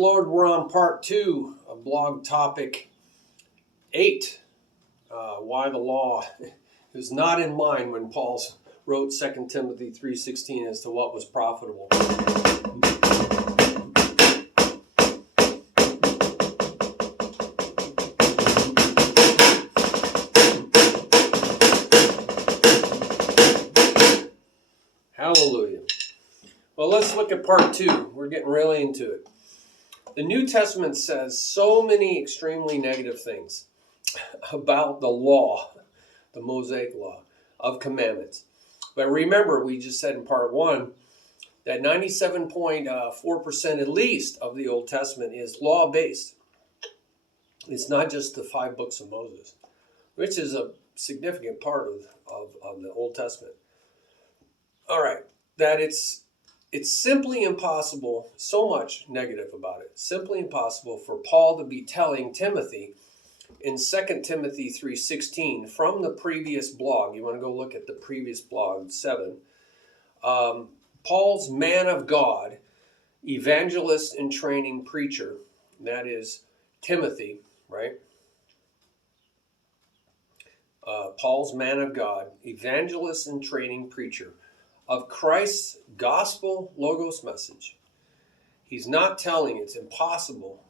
the Lord. We're on part 2 of blog topic 8. Why the law is not in mind when Paul wrote 2 Timothy 3:16 as to what was profitable. Hallelujah. Well, let's look at part 2. We're getting really into it. The New Testament says so many extremely negative things about the law, the Mosaic law of commandments. But remember, we just said in part 1 that 97.4% at least of the Old Testament is law-based. It's not just the 5 books of Moses, which is a significant part of the Old Testament. All right, that it's simply impossible, so much negative about it, simply impossible for Paul to be telling Timothy in 2 Timothy 3:16 from the previous blog. You want to go look at the previous blog, 7. Paul's man of God, evangelist and training preacher, that is Timothy, right? Paul's man of God, evangelist and training preacher of Christ's gospel logos message. He's not telling, it's impossible,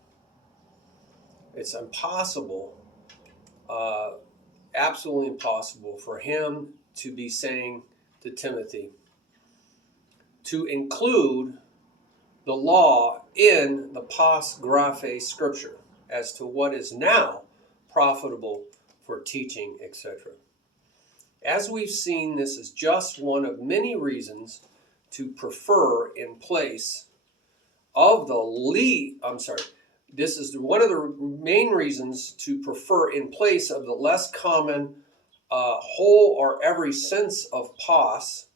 absolutely impossible for him to be saying to Timothy to include the law in the pos graphe scripture as to what is now profitable for teaching, etc. As we've seen, this is just one of many reasons to prefer in place of this is one of the main reasons to prefer in place of the less common whole or every sense of pos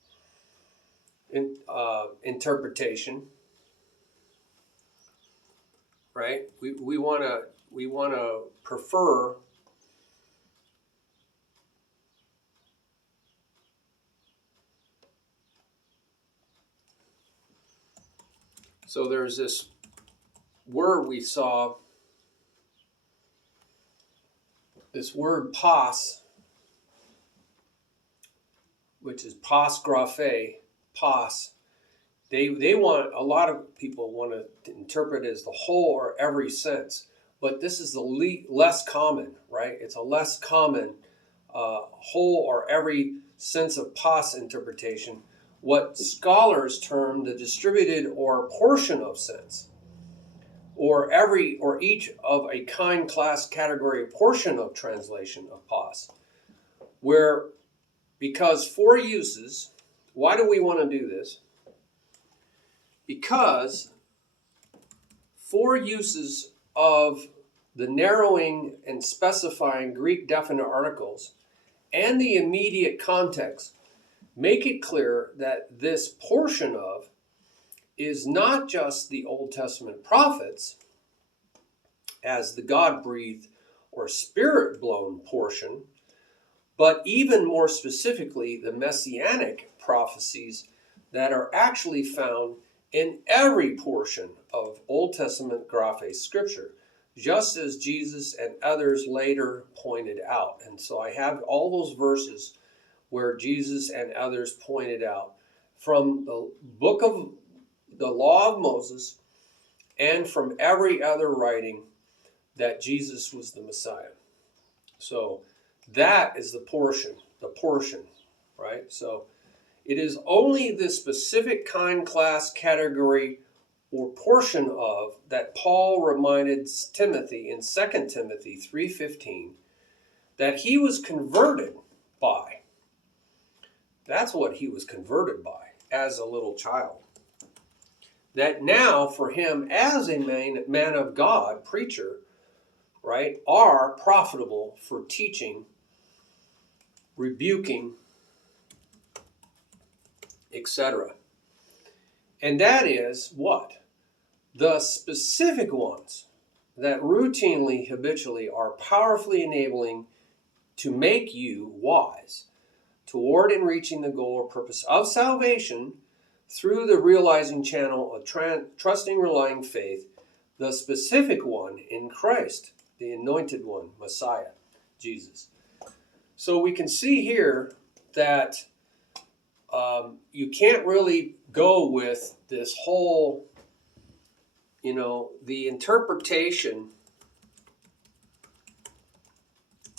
interpretation, right? We want to prefer so there's this word we saw, this word pos, which is pos graphe, pos. They want, a lot of people want to interpret it as the whole or every sense, but this is the less common, right? It's a less common whole or every sense of pos interpretation, what scholars term the distributed or portion of sense, or every or each of a kind, class, category, portion of translation of pos, where because 4 uses, why do we want to do this? Because 4 uses of the narrowing and specifying Greek definite articles and the immediate context make it clear that this portion of is not just the Old Testament prophets as the God-breathed or spirit-blown portion, but even more specifically the messianic prophecies that are actually found in every portion of Old Testament graphe scripture, just as Jesus and others later pointed out. And so I have all those verses where Jesus and others pointed out from the book of the law of Moses and from every other writing that Jesus was the Messiah. So that is the portion, right? So it is only the specific kind, class, category, or portion of that Paul reminded Timothy in 2 Timothy 3:15 that he was converted by. That's what he was converted by as a little child. That now for him as a man of God, preacher, right, are profitable for teaching, rebuking, etc. And that is what? The specific ones that routinely, habitually are powerfully enabling to make you wise toward and reaching the goal or purpose of salvation through the realizing channel of trusting, relying faith, the specific one in Christ, the anointed one, Messiah, Jesus. So we can see here that you can't really go with this whole, the interpretation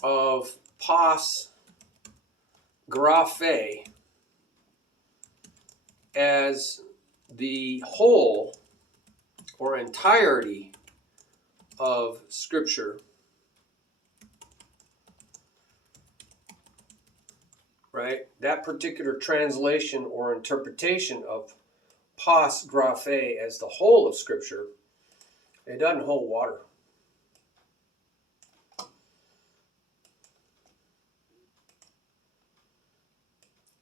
of pas graphe as the whole or entirety of Scripture, right? That particular translation or interpretation of pas graphe as the whole of Scripture, it doesn't hold water.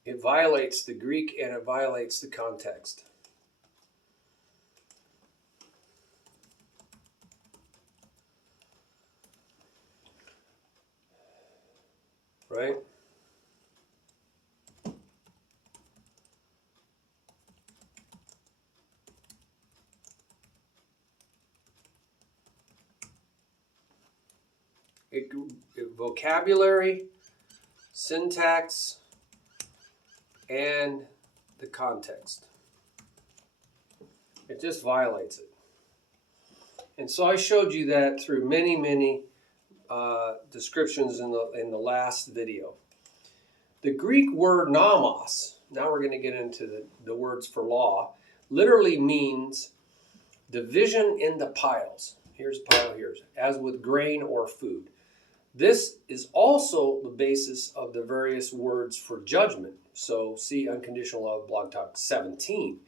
It violates the Greek and it violates the context. Right? Vocabulary, syntax, and the context. It just violates it. And so I showed you that through many descriptions in the last video. The Greek word nomos, now we're going to get into the words for law, literally means division into piles. Here's a pile, here's, as with grain or food. This is also the basis of the various words for judgment. So see Unconditional Love Blog Talk 17,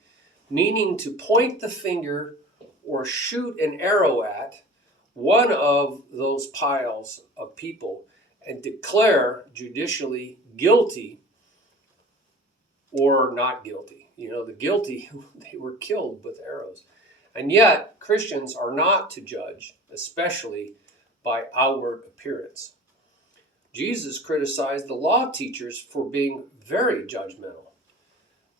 meaning to point the finger or shoot an arrow at one of those piles of people and declare judicially guilty or not guilty. The guilty, they were killed with arrows. And yet, Christians are not to judge, especially by outward appearance. Jesus criticized the law teachers for being very judgmental.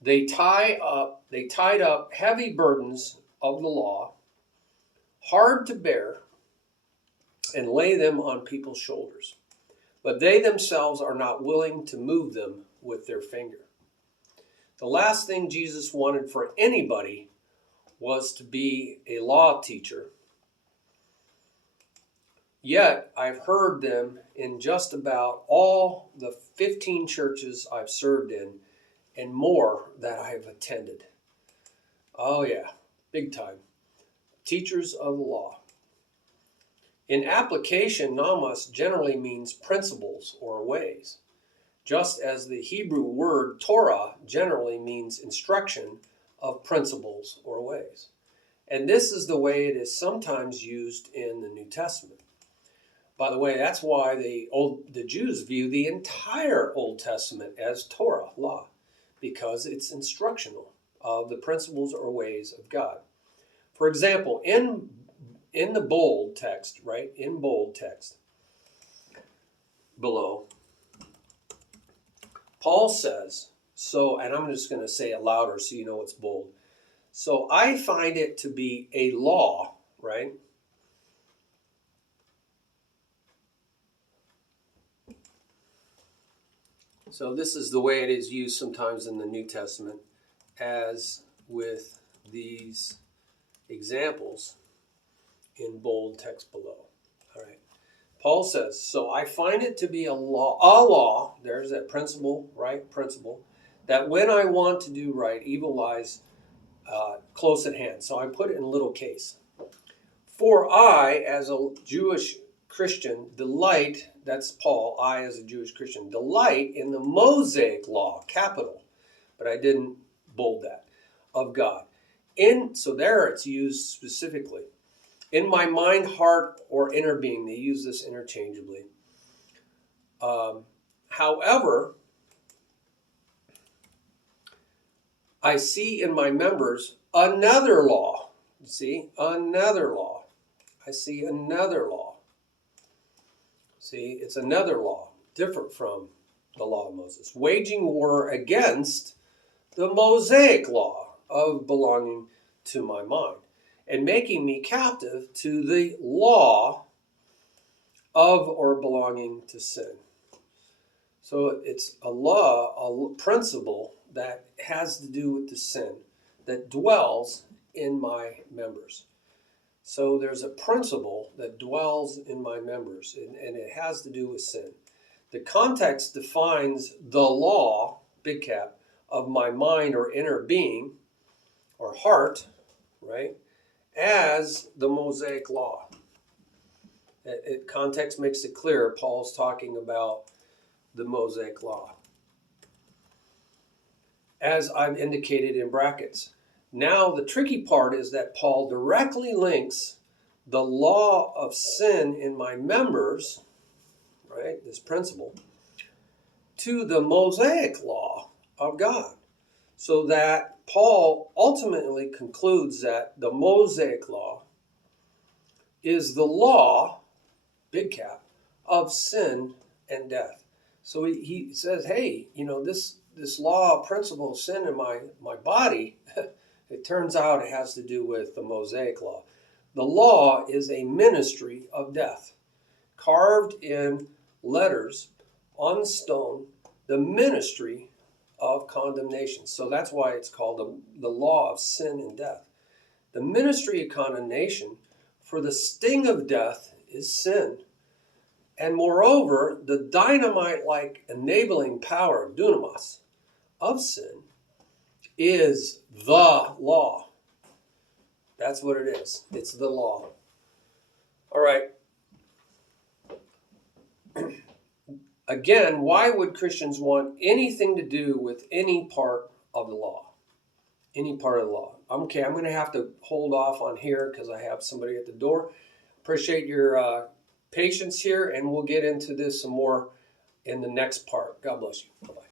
They tied up heavy burdens of the law, hard to bear, and lay them on people's shoulders. But they themselves are not willing to move them with their finger. The last thing Jesus wanted for anybody was to be a law teacher. Yet, I've heard them in just about all the 15 churches I've served in and more that I've attended. Oh yeah, big time. Teachers of the law. In application, nomos generally means principles or ways, just as the Hebrew word Torah generally means instruction of principles or ways. And this is the way it is sometimes used in the New Testament. By the way, that's why the Jews view the entire Old Testament as Torah, law, because it's instructional of the principles or ways of God. For example, in the bold text, right, in bold text below, Paul says, and I'm just going to say it louder so you know it's bold. So I find it to be a law, right? So this is the way it is used sometimes in the New Testament, as with these examples in bold text below. All right. Paul says, so I find it to be a law, there's that principle, right? Principle, that when I want to do right, evil lies close at hand. So I put it in little case. For I, as a Jewish Christian, delight, that's Paul, I as a Jewish Christian, delight in the Mosaic law, capital, but I didn't bold that, of God. So there it's used specifically. In my mind, heart, or inner being, they use this interchangeably. However, I see in my members another law. You see, another law. I see another law. See, it's another law, different from the law of Moses, waging war against the Mosaic law of belonging to my mind. and making me captive to the law of or belonging to sin. So it's a law, a principle that has to do with the sin that dwells in my members. So there's a principle that dwells in my members, and it has to do with sin. The context defines the law, big cap, of my mind or inner being or heart, right, as the Mosaic law. Context makes it clear Paul's talking about the Mosaic law, as I've indicated in brackets. Now, the tricky part is that Paul directly links the law of sin in my members, right, this principle, to the Mosaic law of God. So that Paul ultimately concludes that the Mosaic law is the law, big cap, of sin and death. So he says, hey, this law principle of sin in my body, it turns out it has to do with the Mosaic law. The law is a ministry of death, carved in letters on stone, the ministry of condemnation. So that's why it's called the law of sin and death. The ministry of condemnation, for the sting of death is sin. And moreover, the dynamite-like enabling power, dunamis, of sin is the law. That's what it is. It's the law. All right. Again, why would Christians want anything to do with any part of the law? Any part of the law. Okay, I'm going to have to hold off on here because I have somebody at the door. Appreciate your patience here, and we'll get into this some more in the next part. God bless you. Bye-bye.